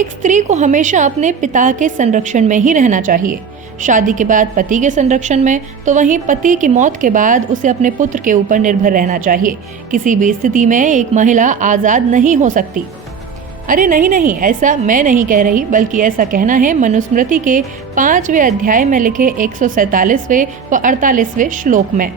एक स्त्री को हमेशा अपने पिता के संरक्षण में ही रहना चाहिए। शादी के बाद पति के संरक्षण में, तो वहीं पति की मौत के बाद उसे अपने पुत्र के ऊपर निर्भर रहना चाहिए। किसी भी स्थिति में एक महिला आजाद नहीं हो सकती। अरे नहीं, ऐसा मैं नहीं कह रही, बल्कि ऐसा कहना है मनुस्मृति के 5वें अध्याय में लिखे 147वें व 48वें श्लोक में।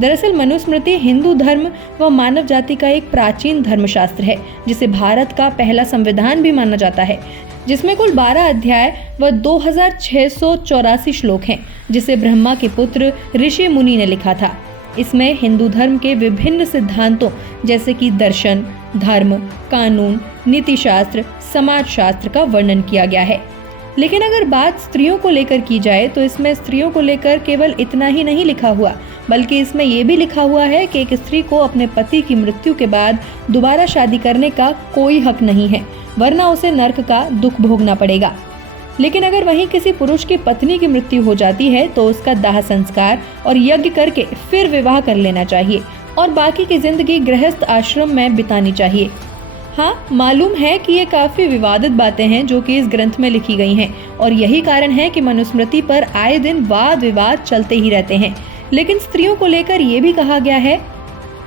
दरअसल मनुस्मृति हिंदू धर्म व मानव जाति का एक प्राचीन धर्मशास्त्र है, जिसे भारत का पहला संविधान भी माना जाता है, जिसमें कुल 12 अध्याय व 2684 श्लोक हैं, जिसे ब्रह्मा के पुत्र ऋषि मुनि ने लिखा था। इसमें हिंदू धर्म के विभिन्न सिद्धांतों जैसे कि दर्शन, धर्म, कानून, नीति शास्त्र, समाज शास्त्र का वर्णन किया गया है। लेकिन अगर बात स्त्रियों को लेकर की जाए तो इसमें स्त्रियों को लेकर केवल इतना ही नहीं लिखा हुआ, बल्कि इसमें यह भी लिखा हुआ है कि एक स्त्री को अपने पति की मृत्यु के बाद दोबारा शादी करने का कोई हक नहीं है, वरना उसे नरक का दुख भोगना पड़ेगा। लेकिन अगर वहीं किसी पुरुष की पत्नी की मृत्यु हो जाती है तो उसका दाह संस्कार और यज्ञ करके फिर विवाह कर लेना चाहिए और बाकी की जिंदगी गृहस्थ आश्रम में बितानी चाहिए। हाँ, मालूम है कि ये काफी विवादित बातें हैं जो कि इस ग्रंथ में लिखी गई हैं, और यही कारण है कि मनुस्मृति पर आए दिन वाद विवाद चलते ही रहते हैं। लेकिन स्त्रियों को लेकर ये भी कहा गया है,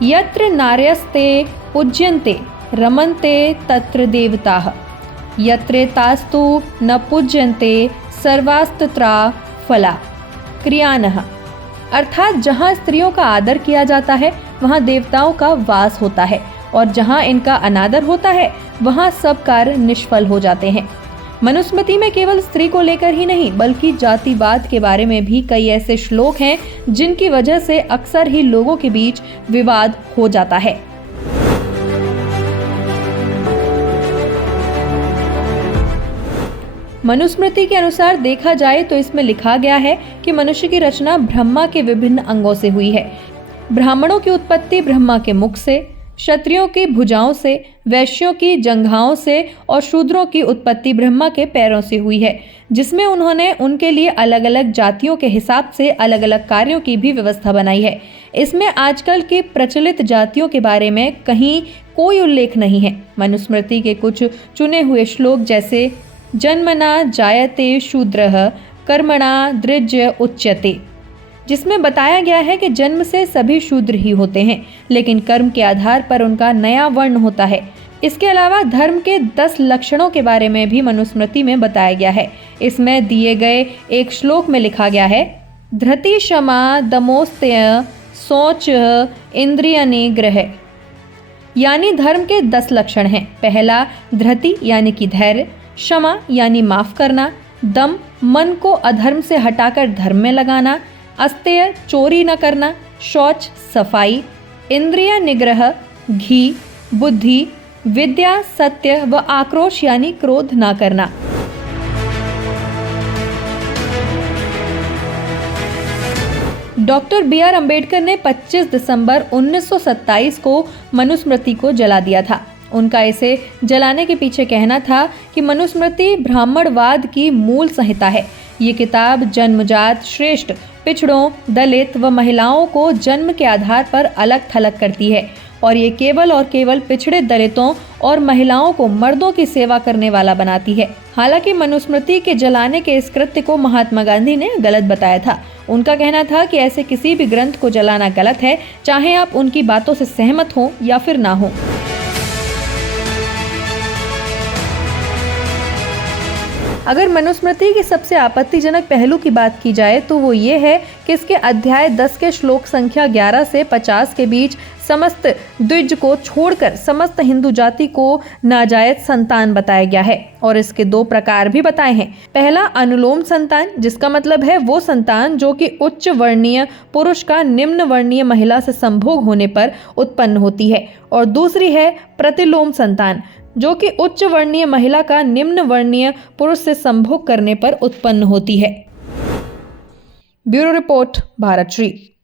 यत्र नार्यस्ते पूज्यन्ते रमन्ते तत्र देवताः, यत्रे तास्तु न पूज्यन्ते सर्वास्तत्रा फला क्रियानः। अर्थात जहाँ स्त्रियों का आदर किया जाता है वहाँ देवताओं का वास होता है, और जहाँ इनका अनादर होता है वहाँ सब कार्य निष्फल हो जाते हैं। मनुस्मृति में केवल स्त्री को लेकर ही नहीं, बल्कि जातिवाद के बारे में भी कई ऐसे श्लोक हैं जिनकी वजह से अक्सर ही लोगों के बीच विवाद हो जाता है। मनुस्मृति के अनुसार देखा जाए तो इसमें लिखा गया है कि मनुष्य की रचना ब्रह्मा के विभिन्न अंगों से हुई है। ब्राह्मणों की उत्पत्ति ब्रह्मा के मुख से, क्षत्रियों की भुजाओं से, वैश्यों की जंघाओं से और शूद्रों की उत्पत्ति ब्रह्मा के पैरों से हुई है, जिसमें उन्होंने उनके लिए अलग अलग जातियों के हिसाब से अलग अलग कार्यों की भी व्यवस्था बनाई है। इसमें आजकल की प्रचलित जातियों के बारे में कहीं कोई उल्लेख नहीं है। मनुस्मृति के कुछ चुने हुए श्लोक जैसे जन्मना जायते शूद्रः कर्मणा दृज्य उच्यते, जिसमें बताया गया है कि जन्म से सभी शूद्र ही होते हैं, लेकिन कर्म के आधार पर उनका नया वर्ण होता है। इसके अलावा धर्म के 10 लक्षणों के बारे में भी मनुस्मृति में बताया गया है। इसमें दिए गए एक श्लोक में लिखा गया है, धृति क्षमा दमोस्तेय शौच इंद्रिय निग्रह, यानी धर्म के 10 लक्षण हैं। पहला धृति यानी कि धैर्य, क्षमा यानी माफ करना, दम मन को अधर्म से हटाकर धर्म में लगाना, अस्तेय चोरी न करना, शौच सफाई, इंद्रिय निग्रह घी, बुद्धि, विद्या सत्य व आक्रोश यानी क्रोध न करना। Doctor B R. अम्बेडकर ने 25 दिसंबर 1927 को मनुस्मृति को जला दिया था। उनका इसे जलाने के पीछे कहना था कि मनुस्मृति ब्राह्मणवाद की मूल संहिता है। ये किताब जन्मजात श्रेष्ठ, पिछड़ों, दलित व महिलाओं को जन्म के आधार पर अलग थलग करती है, और ये केवल और केवल पिछड़े दलितों और महिलाओं को मर्दों की सेवा करने वाला बनाती है। हालांकि मनुस्मृति के जलाने के इस कृत्य को महात्मा गांधी ने गलत बताया था। उनका कहना था कि ऐसे किसी भी ग्रंथ को जलाना गलत है, चाहे आप उनकी बातों से सहमत हो या फिर ना हो। अगर मनुस्मृति की सबसे आपत्तिजनक पहलू की बात की जाए तो वो ये है कि इसके अध्याय 10 के श्लोक संख्या 11 से 50 के बीच समस्त द्विज को छोड़कर समस्त हिंदू जाति को नाजायज संतान बताया गया है, और इसके 2 प्रकार भी बताए हैं। पहला अनुलोम संतान, जिसका मतलब है वो संतान जो कि उच्च वर्णीय पुरुष का निम्न वर्णीय महिला से संभोग होने पर उत्पन्न होती है, और दूसरी है प्रतिलोम संतान, जो कि उच्च वर्णीय महिला का निम्न वर्णीय पुरुष से संभोग करने पर उत्पन्न होती है। Bureau report, Bharat Shri.